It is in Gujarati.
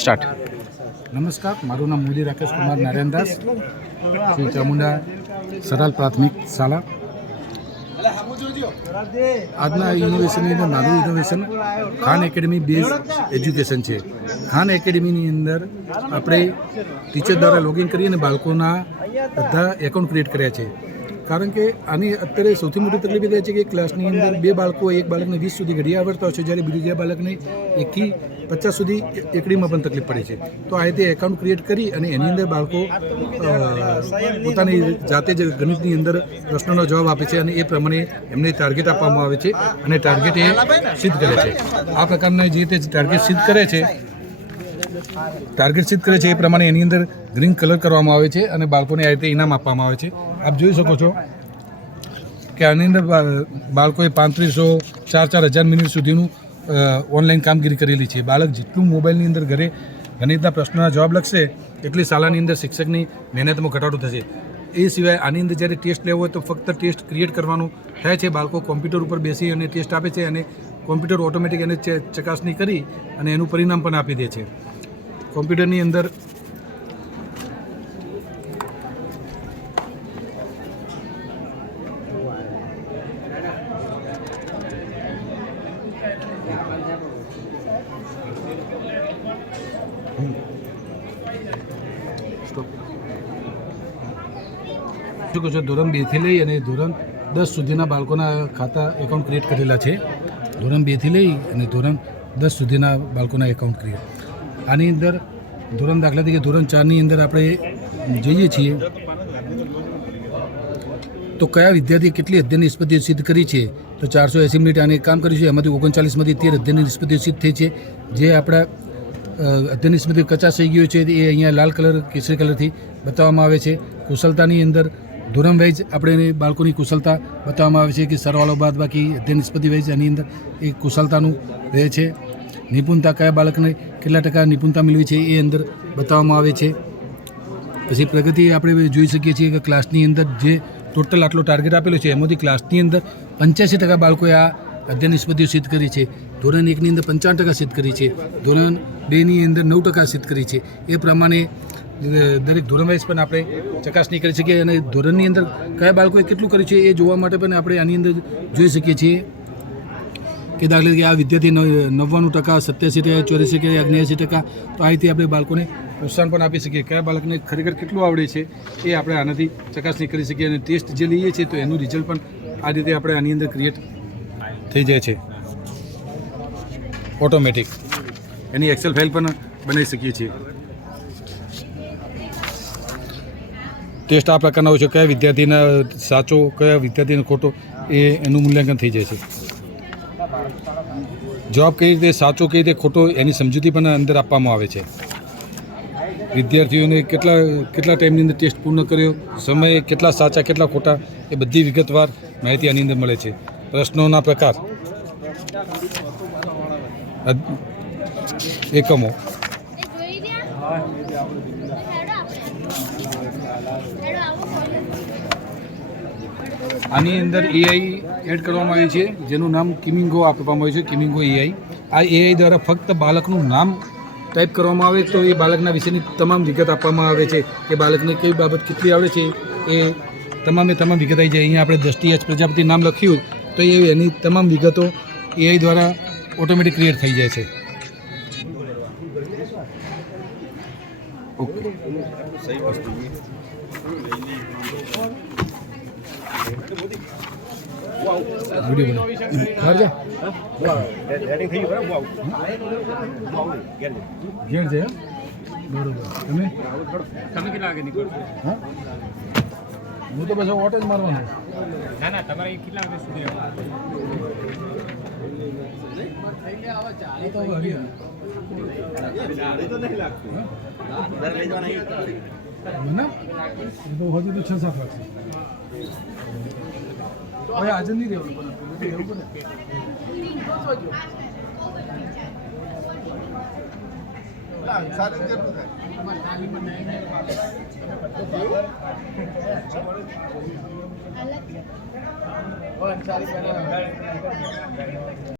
સ્ટાર્ટ. નમસ્કાર, મારું નામ મોદી રાકેશ કુમાર નારાયણદાસ, શ્રી ચામુંડા સરાલ પ્રાથમિક શાળા. આજના ઇનોવેશનની અંદર મારું innovation Khan academy base education છે. ખાન એકેડમીની અંદર આપણે ટીચર દ્વારા લોગિન કરી અને બાળકોના બધા એકાઉન્ટ ક્રિએટ કર્યા છે. કારણ કે આની અત્યારે સૌથી મોટી તકલીફ એ થાય છે કે ક્લાસની અંદર બે બાળકો, એક બાળકને 20 સુધી ઘડી આવડતા હોય છે, જ્યારે બીજા બાળકને 1 થી 50 સુધી એકડીમાં પણ તકલીફ પડે છે. તો આ રીતે એકાઉન્ટ ક્રિએટ કરી અને એની અંદર બાળકો પોતાની જાતે જ ગણિતની અંદર પ્રશ્નોનો જવાબ આપે છે અને એ પ્રમાણે એમને ટાર્ગેટ આપવામાં આવે છે અને ટાર્ગેટ એ સિદ્ધ કરે છે. આ પ્રકારના જે રીતે ટાર્ગેટ સિદ્ધ કરે છે એ પ્રમાણે એની અંદર ગ્રીન કલર કરવામાં આવે છે અને બાળકોને આ રીતે ઇનામ આપવામાં આવે છે. આપ જોઈ શકો છો કે આની અંદર બાળકોએ 3500-4,000 મિનિટ સુધીનું ઓનલાઈન કામગીરી કરેલી છે. બાળક જેટલું મોબાઈલની અંદર ઘરે ગણિતના પ્રશ્નોના જવાબ લખશે એટલી શાળાની અંદર શિક્ષકની મહેનતમાં ઘટાડો થશે. એ સિવાય આની અંદર જ્યારે ટેસ્ટ લેવો હોય તો ફક્ત ટેસ્ટ ક્રિએટ કરવાનું થાય છે. બાળકો કોમ્પ્યુટર ઉપર બેસી અને ટેસ્ટ આપે છે અને કોમ્પ્યુટર ઓટોમેટિક એને ચકાસણી કરી અને એનું પરિણામ પણ આપી દે છે. કોમ્પ્યુટરની અંદર ધોરણ 2 થી લઈ અને ધોરણ 10 સુધીના બાળકોના ખાતા એકાઉન્ટ ક્રિએટ કરેલા છે. ધોરણ 2 થી લઈ અને ધોરણ 10 સુધીના બાળકોના એકાઉન્ટ ક્રિએટ. આની અંદર દાખલા તરીકે ધોરણ 4ની અંદર આપણે જઈએ છીએ તો કયા વિદ્યાર્થીએ કેટલી અધ્યયન નિષ્પત્તિઓ સિદ્ધ કરી છે, તો 480 મિનિટ આને કામ કર્યું છે. એમાંથી 39માંથી 13 અધ્યયન નિષ્પત્તિઓ સિદ્ધ થઈ છે. જે આપણા અધ્યયન નિષ્પત્તિઓ કચાશ થઈ ગયો છે એ અહીંયા લાલ કલર, કેસરી કલરથી બતાવવામાં આવે છે. કુશળતાની અંદર ધોરણ વાઇઝ આપણે બાળકોની કુશળતા બતાવવામાં આવે છે કે સરવાળો બાદ બાકી અધ્યયન નિષ્પત્તિ વાઇઝ આની અંદર એ કુશળતાનું રહે છે. નિપુણતા કયા બાળકને કેટલા ટકા નિપુણતા મેળવી છે એ અંદર બતાવવામાં આવે છે. પછી પ્રગતિ આપણે જોઈ શકીએ છીએ કે ક્લાસની અંદર જે ટોટલ આટલો ટાર્ગેટ આપેલો છે એમાંથી ક્લાસની અંદર 85% બાળકોએ આ અધ્યયન નિષ્પત્તિઓ સિદ્ધ કરી છે. ધોરણ 1ની અંદર 55% સિદ્ધ કરી છે. ધોરણ 2ની અંદર 9% સિદ્ધ કરી છે. એ પ્રમાણે દરેક ધોરણ વાઇઝ પણ આપણે ચકાસણી કરી શકીએ અને ધોરણની અંદર કયા બાળકોએ કેટલું કર્યું છે એ જોવા માટે પણ આપણે આની અંદર જોઈ શકીએ છીએ કે દાખલા તરીકે આ વિદ્યાર્થી 99%, 87%, 84%, 79%. તો આ રીતે આપણે બાળકોને પ્રોત્સાહન પણ આપી શકીએ. કયા બાળકને ખરેખર કેટલું આવડે છે એ આપણે આનાથી ચકાસણી કરી શકીએ અને ટેસ્ટ જે લઈએ છીએ તો એનું રિઝલ્ટ પણ આ રીતે આપણે આની અંદર ક્રિએટ થઈ જાય છે ઓટોમેટિક. એની એક્સેલ ફાઇલ પણ બનાવી શકીએ છીએ. ટેસ્ટ આ પ્રકારના હોય છે, કયા વિદ્યાર્થીના સાચો, કયા વિદ્યાર્થીનો ખોટો એનું મૂલ્યાંકન થઈ જાય છે. જવાબ કઈ રીતે સાચો, કઈ રીતે ખોટો એની સમજૂતી પણ અંદર આપવામાં આવે છે. વિદ્યાર્થીઓને કેટલા ટાઈમની અંદર ટેસ્ટ પૂર્ણ કર્યો, સમય કેટલા સાચા કેટલા ખોટા એ બધી વિગતવાર માહિતી આની અંદર મળે છે. પ્રશ્નોના પ્રકાર, એકમો, આની અંદર એઆઈ એડ કરવામાં આવ્યું છે જેનું નામ કિમિંગો આપવામાં આવ્યું છે. કિમિંગો એઆઈ. આ એઆઈ દ્વારા ફક્ત બાળકનું નામ ટાઈપ કરવામાં આવે તો એ બાળકના વિશેની તમામ વિગત આપવામાં આવે છે કે બાળકને કઈ બાબત કેટલી આવડે છે એ તમામ વિગત આવી જાય. અહીંયા આપણે દ્રષ્ટિ એચ પ્રજાપતિ નામ લખ્યું તો એની તમામ વિગતો એઆઈ દ્વારા ઓટોમેટિક ક્રિએટ થઈ જાય છે. ઓકે, તમે કેટલા વાગે નીકળશો? હું તો પછી ઓટો જ મારવાનો. ના તમારે કેટલા વાગે સુધી હજુ તો 6-7 લાગશે. હવે આજે નહીં રહેવાનું પણ એવું પડે.